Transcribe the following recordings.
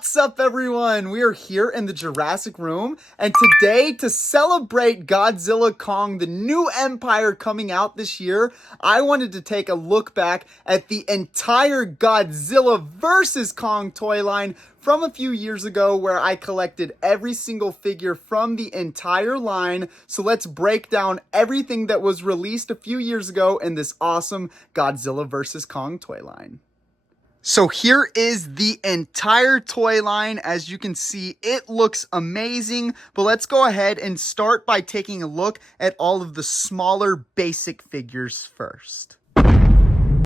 What's up, everyone? We are here in the Jurassic Room, and today, to celebrate Godzilla Kong, the new empire coming out this year, I wanted to take a look back at the entire Godzilla vs. Kong toy line from a few years ago, where I collected every single figure from the entire line. So let's break down everything that was released a few years ago in this awesome Godzilla vs. Kong toy line. So here is the entire toy line. As you can see, it looks amazing, but let's go ahead and start by taking a look at all of the smaller basic figures first.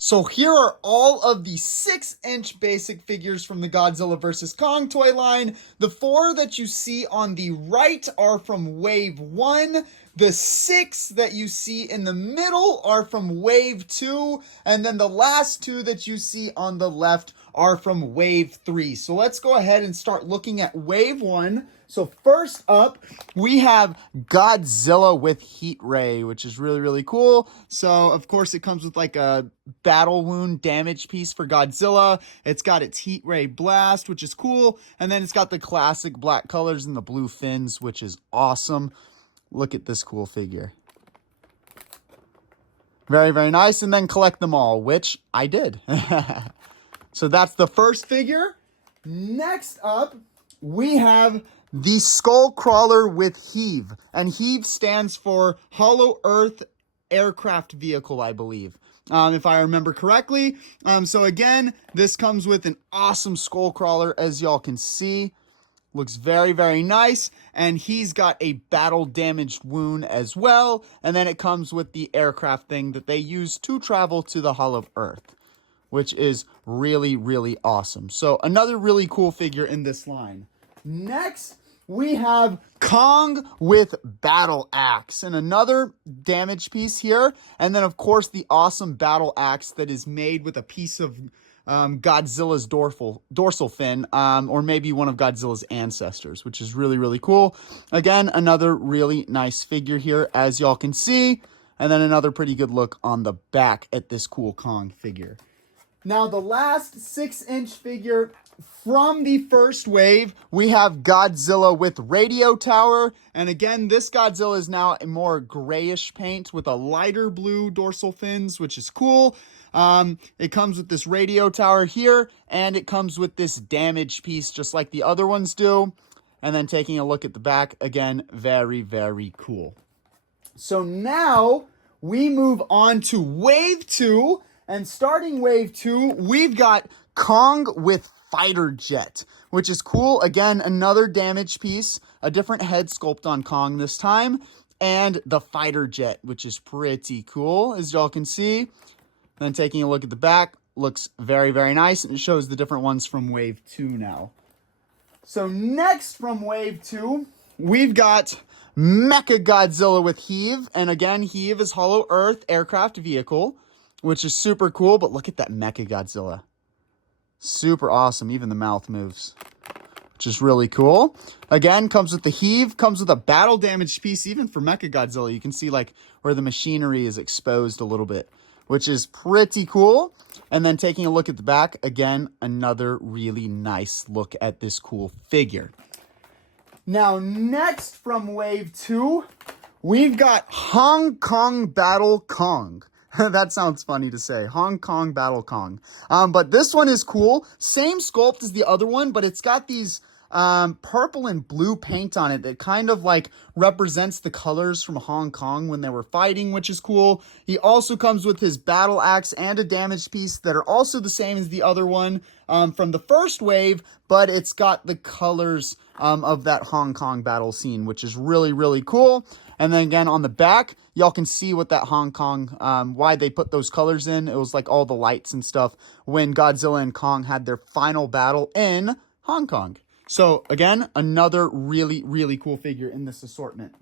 So here are all of the 6-inch basic figures from the Godzilla vs. Kong toy line. The 4 that you see on the right are from Wave 1. The 6 that you see in the middle are from Wave 2. And then the last 2 that you see on the left are from Wave 3. So let's go ahead and start looking at Wave 1. So first up, we have Godzilla with Heat Ray, which is really, really cool. So, of course, it comes with like a battle wound damage piece for Godzilla. It's got its Heat Ray blast, which is cool. And then it's got the classic black colors and the blue fins, which is awesome. Look at this cool figure. Very, very nice. And then collect them all, which I did. So that's the first figure. Next up, we have the Skull Crawler with Heave. And Heave stands for Hollow Earth Aircraft Vehicle, I believe, if I remember correctly. So again, this comes with an awesome Skull Crawler, as y'all can see. Looks very, very nice. And he's got a battle damaged wound as well. And then it comes with the aircraft thing that they use to travel to the Hollow Earth, which is really, really awesome. So another really cool figure in this line. Next, we have Kong with Battle Axe, and another damage piece here. And then, of course, the awesome Battle Axe that is made with a piece of Godzilla's dorsal fin, or maybe one of Godzilla's ancestors, which is really, really cool. Again, another really nice figure here, as y'all can see. And then another pretty good look on the back at this cool Kong figure. Now, the last 6-inch figure from the first wave, we have Godzilla with Radio Tower. And again, this Godzilla is now a more grayish paint with a lighter blue dorsal fins, which is cool. It comes with this radio tower here, and it comes with this damage piece, just like the other ones do. And then taking a look at the back, again, very, very cool. So now we move on to Wave 2. And starting Wave 2, we've got Kong with Fighter Jet, which is cool. Again, another damage piece, a different head sculpt on Kong this time, and the Fighter Jet, which is pretty cool, as y'all can see. Then taking a look at the back, looks very, very nice, and it shows the different ones from Wave 2 now. So next from Wave 2, we've got Mechagodzilla with Heave, and again, Heave is Hollow Earth Aircraft Vehicle, which is super cool, but look at that Mechagodzilla. Super awesome, even the mouth moves, which is really cool. Again, comes with the Heave, comes with a battle damage piece, even for Mechagodzilla. You can see like where the machinery is exposed a little bit, which is pretty cool. And then taking a look at the back, again, another really nice look at this cool figure. Now, next from Wave 2, we've got Hong Kong Battle Kong. That sounds funny to say. Hong Kong Battle Kong. But this one is cool. Same sculpt as the other one, but it's got these purple and blue paint on it that kind of like represents the colors from Hong Kong when they were fighting, which is cool. He also comes with his battle axe and a damage piece that are also the same as the other one from the first wave, but it's got the colors of that Hong Kong battle scene, which is really, really cool. And then again, on the back, y'all can see what that Hong Kong, why they put those colors in. It was like all the lights and stuff when Godzilla and Kong had their final battle in Hong Kong. So again, another really, really cool figure in this assortment.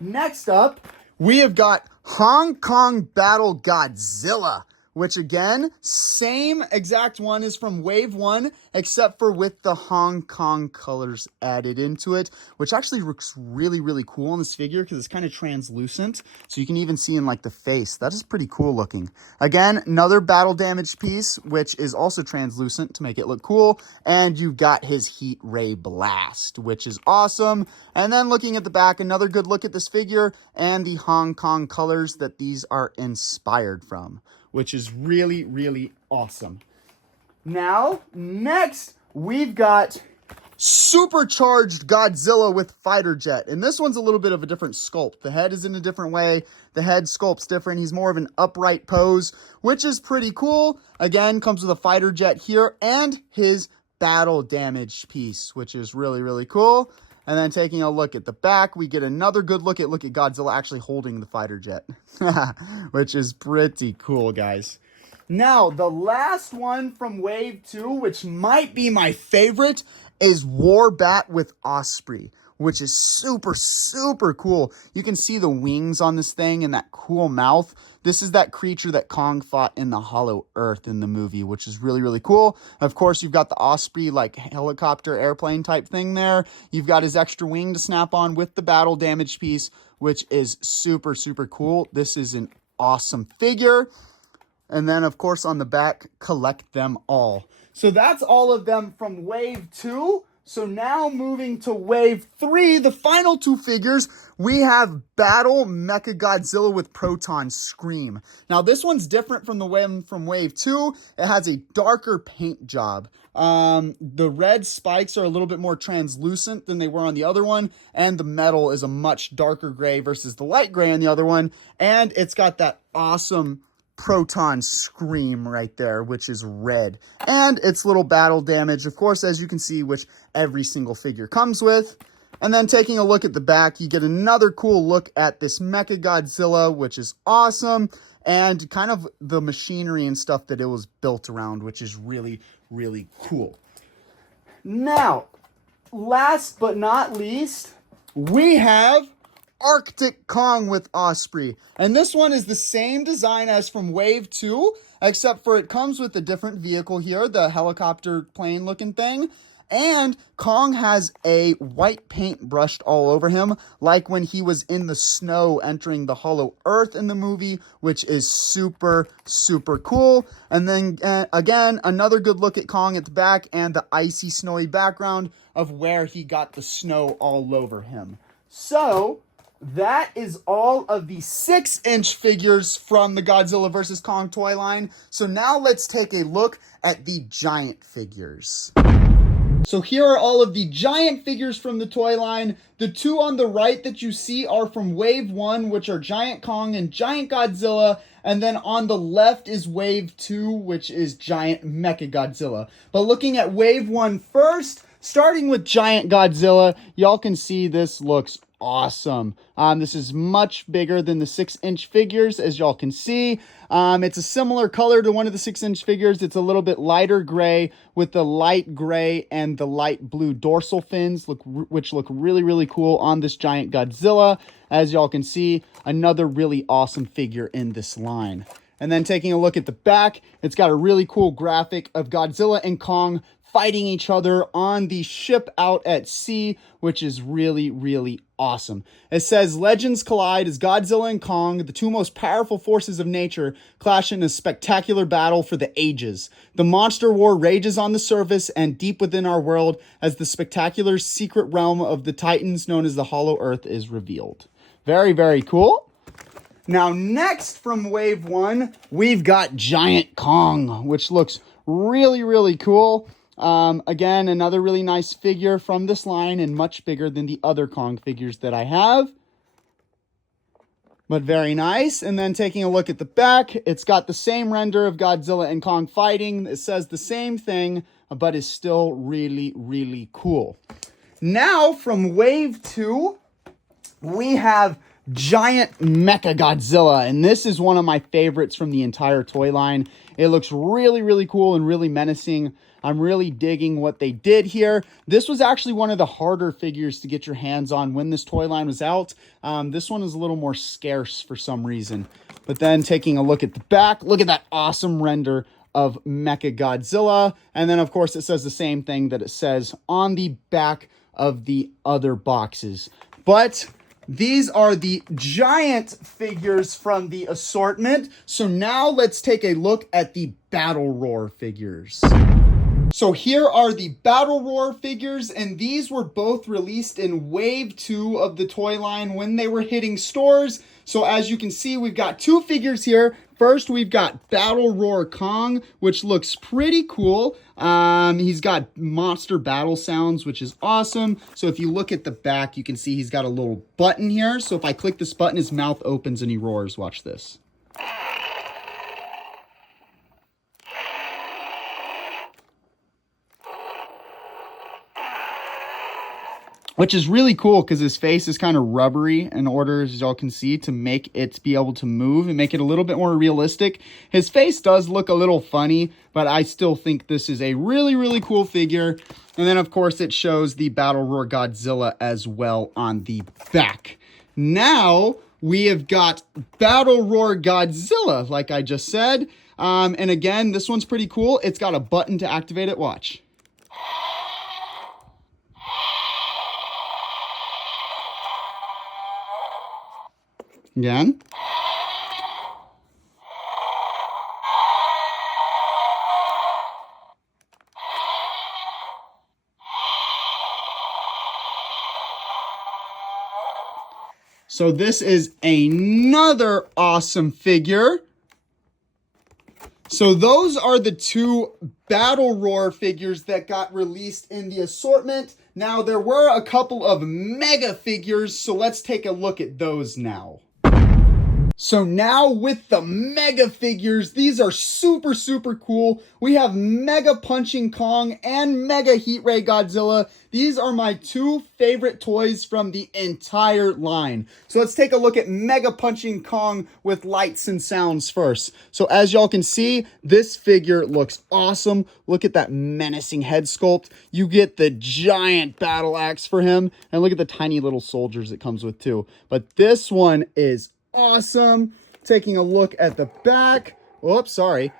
Next up, we have got Hong Kong Battle Godzilla, which again, same exact one as from Wave 1, except for with the Hong Kong colors added into it, which actually looks really, really cool on this figure because it's kind of translucent. So you can even see in like the face. That is pretty cool looking. Again, another battle damage piece, which is also translucent to make it look cool. And you've got his heat ray blast, which is awesome. And then looking at the back, another good look at this figure and the Hong Kong colors that these are inspired from, which is really, really awesome. Now, next, we've got supercharged Godzilla with fighter jet. And this one's a little bit of a different sculpt. The head is in a different way. The head sculpt's different. He's more of an upright pose, which is pretty cool. Again, comes with a fighter jet here and his battle damage piece, which is really, really cool. And then taking a look at the back, we get another good look at Godzilla actually holding the fighter jet, which is pretty cool, guys. Now, the last one from Wave 2, which might be my favorite, is Warbat with Osprey, which is super, super cool. You can see the wings on this thing and that cool mouth. This is that creature that Kong fought in the Hollow Earth in the movie, which is really, really cool. Of course, you've got the Osprey, like helicopter airplane type thing there. You've got his extra wing to snap on with the battle damage piece, which is super, super cool. This is an awesome figure. And then, of course, on the back, collect them all. So that's all of them from Wave 2. So now moving to Wave 3, the final two figures, we have Battle Mechagodzilla with Proton Scream. Now, this one's different from the one from Wave 2. It has a darker paint job. The red spikes are a little bit more translucent than they were on the other one, and the metal is a much darker gray versus the light gray on the other one, and it's got that awesome Proton Scream right there, which is red. And its little battle damage, of course, as you can see, which every single figure comes with. And then taking a look at the back, you get another cool look at this Mechagodzilla, which is awesome. And kind of the machinery and stuff that it was built around, which is really, really cool. Now, last but not least, we have Arctic Kong with Osprey. And this one is the same design as from Wave 2, except for it comes with a different vehicle here, the helicopter plane looking thing. And Kong has a white paint brushed all over him, like when he was in the snow entering the Hollow Earth in the movie, which is super, super cool. And then, again, another good look at Kong at the back and the icy, snowy background of where he got the snow all over him. So that is all of the 6-inch figures from the Godzilla vs. Kong toy line. So now let's take a look at the giant figures. So here are all of the giant figures from the toy line. The two on the right that you see are from Wave 1, which are Giant Kong and Giant Godzilla. And then on the left is Wave 2, which is Giant Mechagodzilla. But looking at Wave 1 first, starting with Giant Godzilla, y'all can see this looks awesome. This is much bigger than the 6-inch figures, as y'all can see. It's a similar color to one of the 6-inch figures. It's a little bit lighter gray with the light gray and the light blue dorsal fins, which look really, really cool on this Giant Godzilla. As y'all can see, another really awesome figure in this line. And then taking a look at the back, it's got a really cool graphic of Godzilla and Kong fighting each other on the ship out at sea, which is really, really awesome. It says, legends collide as Godzilla and Kong, the two most powerful forces of nature, clash in a spectacular battle for the ages. The monster war rages on the surface and deep within our world as the spectacular secret realm of the Titans known as the Hollow Earth is revealed. Very, very cool. Now, next from Wave 1, we've got Giant Kong, which looks really, really cool. Again, another really nice figure from this line and much bigger than the other Kong figures that I have. But very nice. And then taking a look at the back, it's got the same render of Godzilla and Kong fighting. It says the same thing, but is still really, really cool. Now, from Wave 2, we have Giant Mechagodzilla, and this is one of my favorites from the entire toy line. It looks really, really cool and really menacing. I'm really digging what they did here. This was actually one of the harder figures to get your hands on when this toy line was out. This one is a little more scarce for some reason. But then taking a look at the back, look at that awesome render of Mecha Godzilla. And then, of course, it says the same thing that it says on the back of the other boxes. But these are the giant figures from the assortment. So now let's take a look at the Battle Roar figures. So here are the Battle Roar figures, and these were both released in Wave 2 of the toy line when they were hitting stores. So as you can see, we've got two figures here. First, we've got Battle Roar Kong, which looks pretty cool. He's got monster battle sounds, which is awesome. So if you look at the back, you can see he's got a little button here. So if I click this button, his mouth opens and he roars. Watch this. Which is really cool because his face is kind of rubbery in order, as y'all can see, to make it be able to move and make it a little bit more realistic. His face does look a little funny, but I still think this is a really, really cool figure. And then, of course, it shows the Battle Roar Godzilla as well on the back. Now, we have got Battle Roar Godzilla, like I just said. And again, this one's pretty cool. It's got a button to activate it. Watch. Again. So this is another awesome figure. So those are the two Battle Roar figures that got released in the assortment. Now there were a couple of mega figures, so let's take a look at those now. So now with the mega figures, these are super, super cool. We have Mega Punching Kong and Mega Heat Ray Godzilla. These are my two favorite toys from the entire line. So let's take a look at Mega Punching Kong with lights and sounds first. So as y'all can see, this figure looks awesome. Look at that menacing head sculpt. You get the giant battle axe for him. And look at the tiny little soldiers it comes with too. But this one is awesome. Taking a look at the back. Whoops, sorry.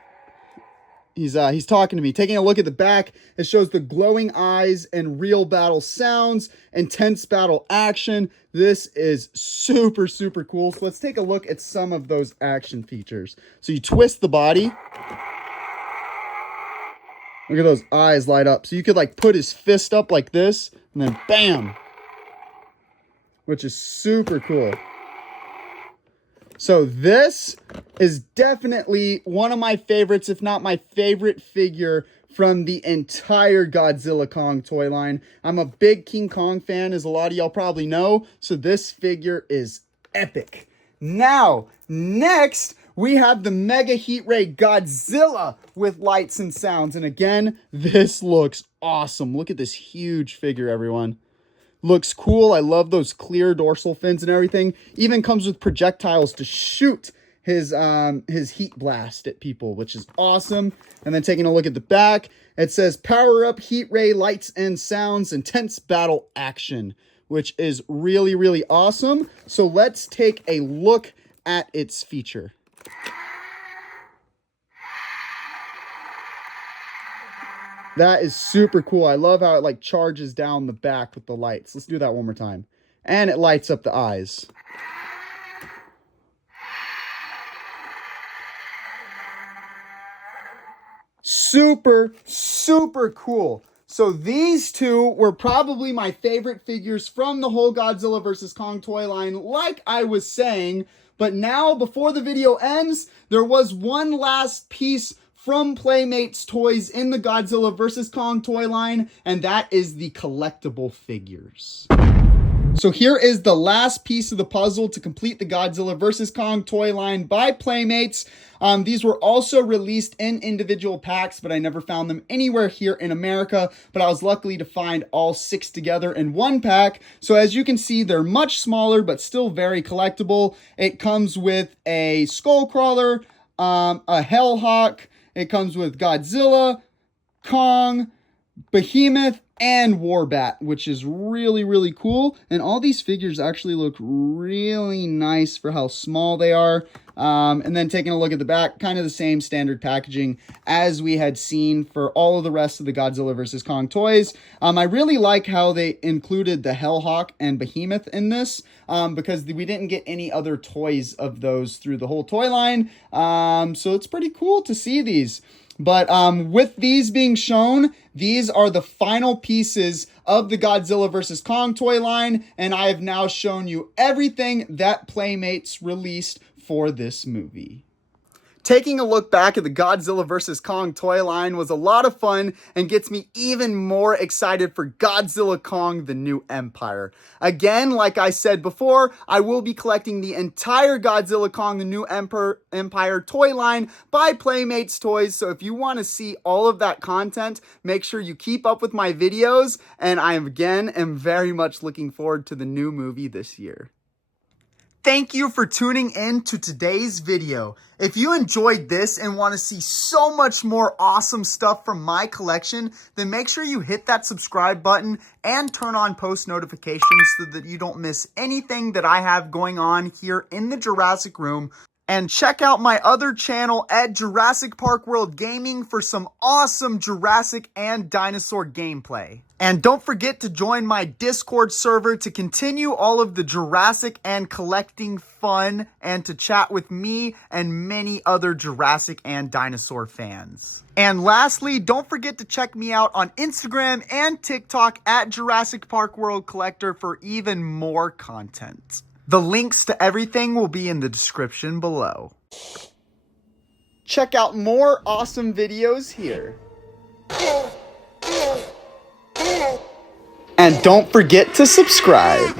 He's talking to me. Taking a look at the back, it shows the glowing eyes and real battle sounds, intense battle action. This is super, super cool. So let's take a look at some of those action features. So you twist the body. Look at those eyes light up. So you could like put his fist up like this and then bam, which is super cool. So this is definitely one of my favorites, if not my favorite figure from the entire Godzilla Kong toy line. I'm a big King Kong fan, as a lot of y'all probably know, so this figure is epic. Now, next, we have the Mega Heat Ray Godzilla with lights and sounds. And again, this looks awesome. Look at this huge figure, everyone. Looks cool. I love those clear dorsal fins and everything. Even comes with projectiles to shoot his heat blast at people, which is awesome. And then taking a look at the back, it says power up Heat Ray lights and sounds, intense battle action, which is really, really awesome. So let's take a look at its feature. That is super cool. I love how it like charges down the back with the lights. Let's do that one more time. And it lights up the eyes. Super, super cool. So these two were probably my favorite figures from the whole Godzilla vs. Kong toy line, like I was saying. But now, before the video ends, there was one last piece from Playmates Toys in the Godzilla vs. Kong toy line, and that is the collectible figures. So here is the last piece of the puzzle to complete the Godzilla vs. Kong toy line by Playmates. These were also released in individual packs, but I never found them anywhere here in America. But I was lucky to find all 6 together in one pack. So as you can see, they're much smaller, but still very collectible. It comes with a Skullcrawler, a Hellhawk. It comes with Godzilla, Kong, Behemoth, and Warbat, which is really, really cool. And all these figures actually look really nice for how small they are. And then taking a look at the back, kind of the same standard packaging as we had seen for all of the rest of the Godzilla vs. Kong toys. I really like how they included the Hellhawk and Behemoth in this, because we didn't get any other toys of those through the whole toy line. So it's pretty cool to see these. But with these being shown, these are the final pieces of the Godzilla vs. Kong toy line, and I have now shown you everything that Playmates released for this movie. Taking a look back at the Godzilla vs. Kong toy line was a lot of fun and gets me even more excited for Godzilla Kong: The New Empire. Again, like I said before, I will be collecting the entire Godzilla Kong: The New Empire toy line by Playmates Toys, so if you want to see all of that content, make sure you keep up with my videos, and I am very much looking forward to the new movie this year. Thank you for tuning in to today's video. If you enjoyed this and want to see so much more awesome stuff from my collection, then make sure you hit that subscribe button and turn on post notifications so that you don't miss anything that I have going on here in the Jurassic Room. And check out my other channel at Jurassic Park World Gaming for some awesome Jurassic and dinosaur gameplay. And don't forget to join my Discord server to continue all of the Jurassic and collecting fun and to chat with me and many other Jurassic and dinosaur fans. And lastly, don't forget to check me out on Instagram and TikTok at Jurassic Park World Collector for even more content. The links to everything will be in the description below. Check out more awesome videos here. And don't forget to subscribe.